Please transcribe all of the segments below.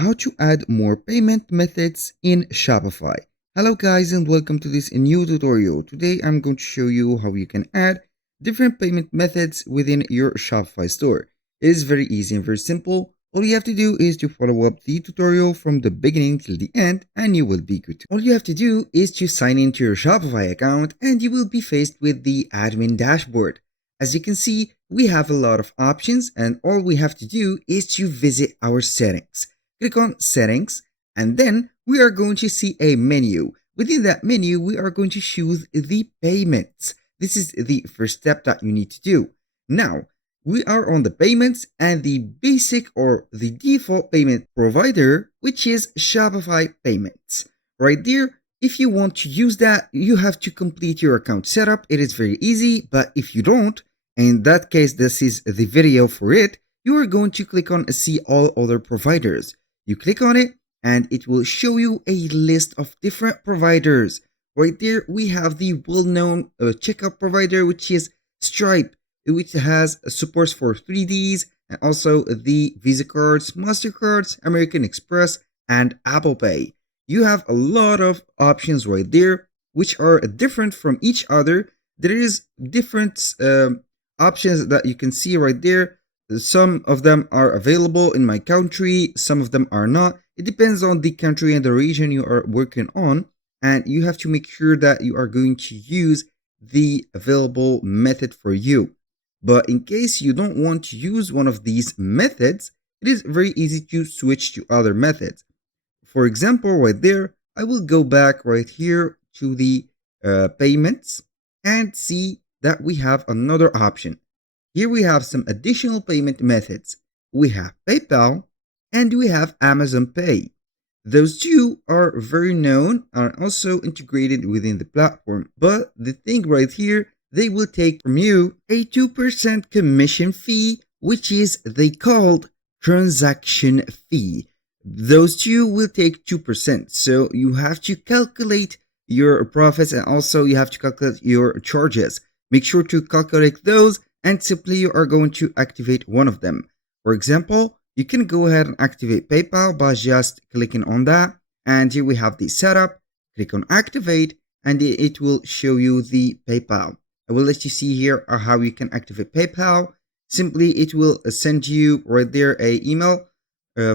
how to add more payment methods in Shopify. Hello guys and welcome to this new tutorial. Today I'm going to show you how you can add different payment methods within your Shopify store. It is very easy and very simple. All you have to do is to follow up the tutorial from the beginning till the end and you will be good. All you have to do is to sign into your Shopify account and you will be faced with the admin dashboard. As you can see, we have a lot of options and all we have to do is to visit our settings. Click on settings and then we are going to see a menu. Within that menu, we are going to choose the payments. This is the first step that you need to do. Now, we are on the payments and the basic or the default payment provider, which is Shopify payments. Right there, if you want to use that, you have to complete your account setup. It is very easy, but if you don't, in that case, this is the video for it, you are going to click on see all other providers. You click on it and it will show you a list of different providers. Right there, we have the well-known checkout provider, which is Stripe, which has supports for 3Ds and also the Visa cards, MasterCards, American Express, and Apple Pay. You have a lot of options right there, which are different from each other. There is different options that you can see right there. Some of them are available in my country, some of them are not. It depends on the country and the region you are working on, and you have to make sure that you are going to use the available method for you. But in case you don't want to use one of these methods, it is very easy to switch to other methods. For example, right there, I will go back right here to the payments and see that we have another option. Here we have some additional payment methods. We have PayPal and we have Amazon Pay. Those two are very known and also integrated within the platform. But the thing right here, they will take from you a 2% commission fee, which is they called transaction fee. Those two will take 2%. So you have to calculate your profits and also you have to calculate your charges. Make sure to calculate those and simply you are going to activate one of them. For example, you can go ahead and activate PayPal by just clicking on that. And here we have the setup. Click on activate and it will show you the PayPal. I will let you see here how you can activate PayPal. Simply, it will send you right there a email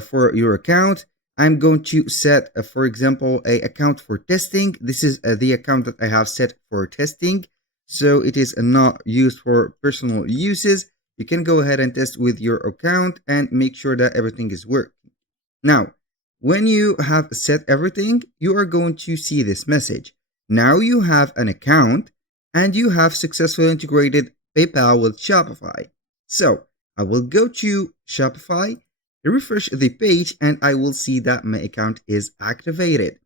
for your account. I'm going to set, for example, a account for testing. This is the account that I have set for testing. So it is not used for personal uses. You can go ahead and test with your account and make sure that everything is working. Now, when you have set everything, you are going to see this message. Now you have an account and you have successfully integrated PayPal with Shopify. So I will go to Shopify, refresh the page, and I will see that my account is activated.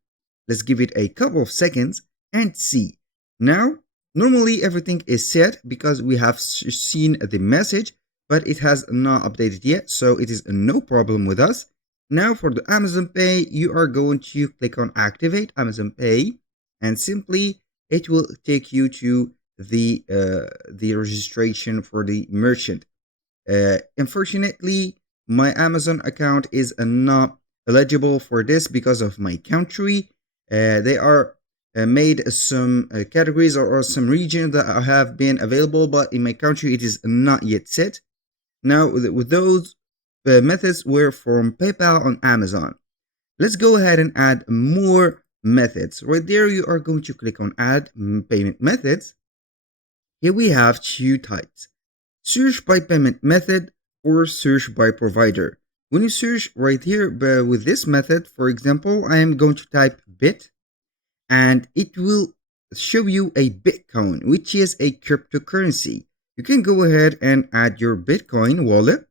Let's give it a couple of seconds and see. Now, normally everything is set because we have seen the message, but it has not updated yet, so it is no problem with us. Now for the Amazon Pay, you are going to click on activate Amazon Pay and simply it will take you to the registration for the merchant. Unfortunately, my Amazon account is not eligible for this because of my country. They are made some categories or some regions that have been available, but in my country it is not yet set. Now with those methods were from PayPal on Amazon. Let's go ahead and add more methods. Right there you are going to click on add payment methods. Here we have two types: search by payment method or search by provider. When you search right here with this method, for example, I am going to type bit and it will show you a Bitcoin, which is a cryptocurrency. You can go ahead and add your Bitcoin wallet,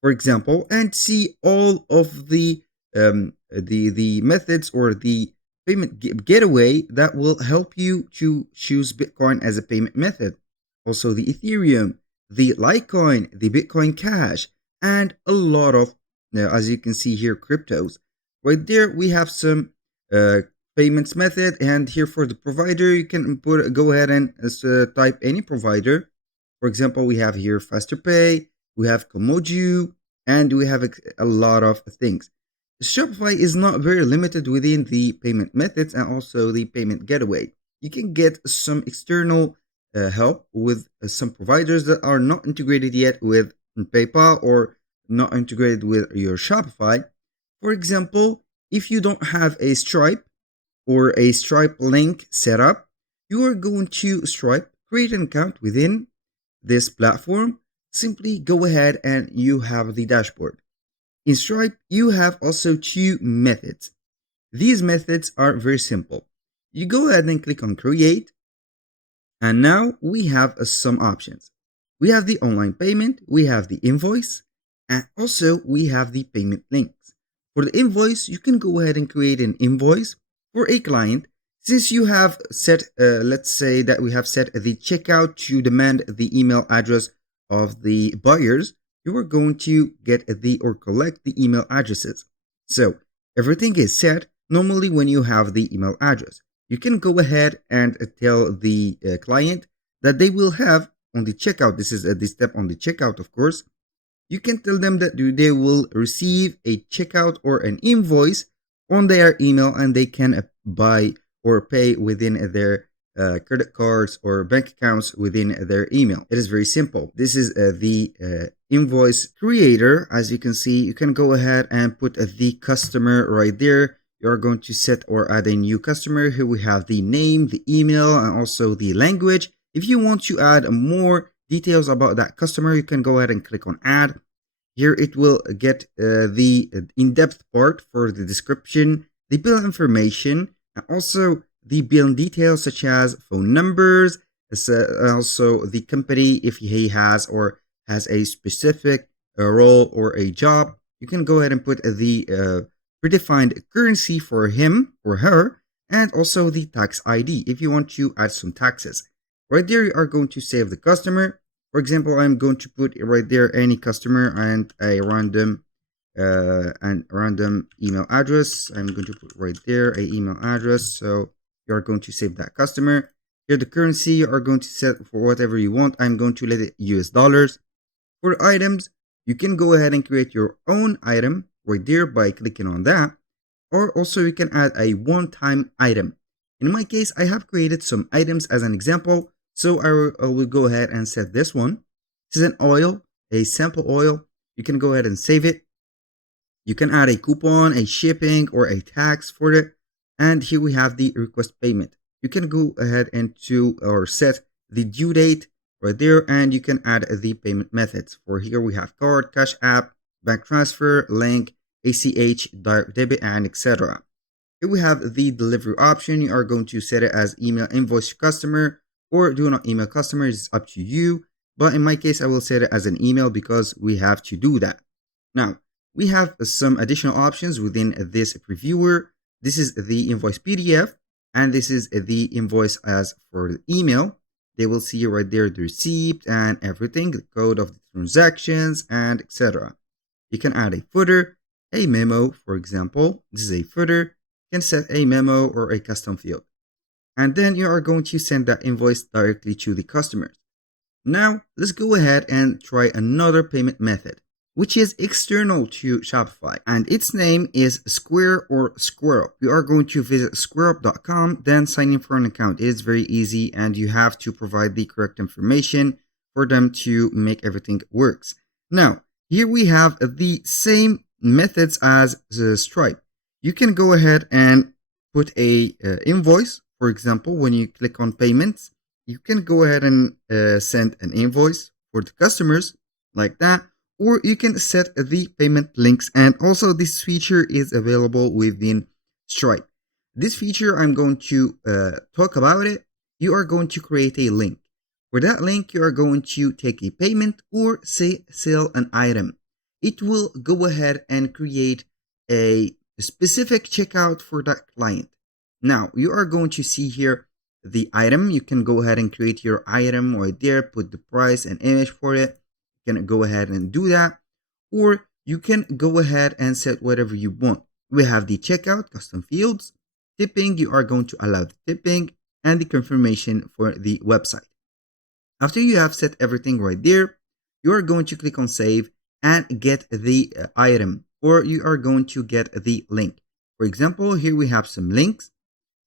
for example, and see all of the methods or the payment gateway that will help you to choose Bitcoin as a payment method. Also the Ethereum, the Litecoin, the Bitcoin Cash, and a lot of, as you can see here, cryptos. Right there we have some payments method, and here for the provider you can go ahead and type any provider. For example, we have here Faster Pay, we have Komoju, and we have a lot of things. Shopify is not very limited within the payment methods and also the payment gateway. You can get some external help with some providers that are not integrated yet with PayPal or not integrated with your Shopify. For example, if you don't have a Stripe or a Stripe link set up, you are going to Stripe, create an account within this platform. Simply go ahead and you have the dashboard. In Stripe, you have also two methods. These methods are very simple. You go ahead and click on create, and now we have some options. We have the online payment, we have the invoice, and also we have the payment links. For the invoice, you can go ahead and create an invoice for a client. Since you have set, let's say that we have set the checkout to demand the email address of the buyers, you are going to get the or collect the email addresses. So everything is set normally when you have the email address. You can go ahead and tell the client that they will have on the checkout. This is the step on the checkout, of course. You can tell them that they will receive a checkout or an invoice on their email and they can buy or pay within their credit cards or bank accounts within their email. It is very simple. This is the invoice creator. As you can see, you can go ahead and put the customer right there. You're going to set or add a new customer. Here we have the name, the email, and also the language. If you want to add more details about that customer, you can go ahead and click on add. Here it will get the in-depth part for the description, the bill information, and also the bill details such as phone numbers, also the company if he has or has a specific role or a job. You can go ahead and put the predefined currency for him or her, and also the tax ID if you want to add some taxes. Right there, you are going to save the customer. For example, I'm going to put right there any customer and a random email address. I'm going to put right there a email address. So you are going to save that customer. Here the currency you are going to set for whatever you want. I'm going to let it US dollars. For items, you can go ahead and create your own item right there by clicking on that. Or also you can add a one-time item. In my case, I have created some items as an example. So I will go ahead and set this one. This is an oil, a sample oil. You can go ahead and save it. You can add a coupon, a shipping, or a tax for it. And here we have the request payment. You can go ahead and set the due date right there, and you can add the payment methods. For here we have card, cash app, bank transfer, link, ACH, direct debit, and etc. Here we have the delivery option. You are going to set it as email invoice customer or do not email customer. It's up to you. But in my case, I will set it as an email because we have to do that. Now, we have some additional options within this previewer. This is the invoice PDF, and this is the invoice as for the email. They will see right there the receipt and everything, the code of the transactions, and etc. You can add a footer, a memo, for example. This is a footer. You can set a memo or a custom field. And then you are going to send that invoice directly to the customers. Now, let's go ahead and try another payment method, which is external to Shopify, and its name is Square or SquareUp. You are going to visit squareup.com, then sign in for an account. It is very easy, and you have to provide the correct information for them to make everything works. Now, here we have the same methods as the Stripe. You can go ahead and put a invoice. For example, when you click on payments, you can go ahead and send an invoice for the customers like that, or you can set the payment links. And also this feature is available within Stripe. This feature, I'm going to talk about it. You are going to create a link. For that link, you are going to take a payment or say sell an item. It will go ahead and create a specific checkout for that client. Now, you are going to see here the item. You can go ahead and create your item right there, put the price and image for it. You can go ahead and do that. Or you can go ahead and set whatever you want. We have the checkout, custom fields, tipping. You are going to allow the tipping and the confirmation for the website. After you have set everything right there, you are going to click on save and get the item. or you are going to get the link. For example, here we have some links.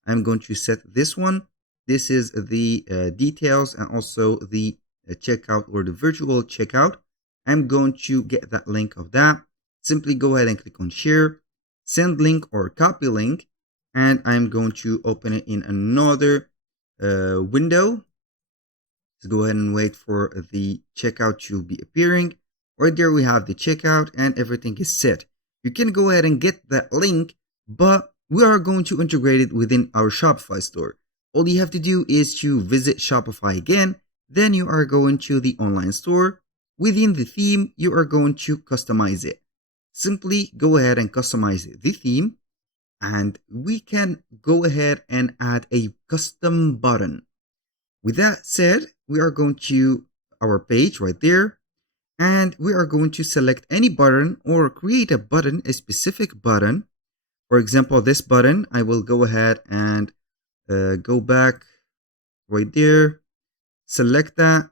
I'm going to set this one. This is the details and also the checkout or the virtual checkout. I'm going to get that link of that. Simply go ahead and click on share, send link or copy link, and I'm going to open it in another window. Let's go ahead and wait for the checkout to be appearing. Right there we have the checkout and everything is set. You can go ahead and get that link, but we are going to integrate it within our Shopify store. All you have to do is to visit Shopify again, then you are going to the online store. Within the theme, you are going to customize it. Simply go ahead and customize the theme, and we can go ahead and add a custom button. With that said, we are going to our page right there, and we are going to select any button or create a button, a specific button. For example, this button, I will go ahead and go back right there, select that,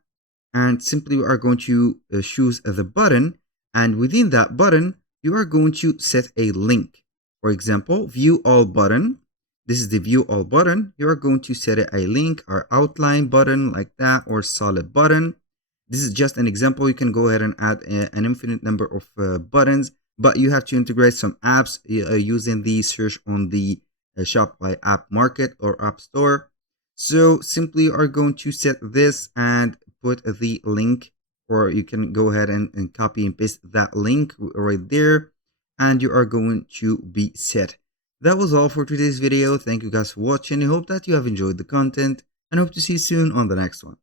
and simply we are going to choose the button. And within that button, you are going to set a link. For example, view all button. This is the view all button. You are going to set it a link or outline button like that, or solid button. This is just an example. You can go ahead and add an infinite number of buttons, but you have to integrate some apps using the search on the Shopify app market or app store. So simply are going to set this and put the link, or you can go ahead and copy and paste that link right there, and you are going to be set. That was all for today's video. Thank you guys for watching. I hope that you have enjoyed the content and hope to see you soon on the next one.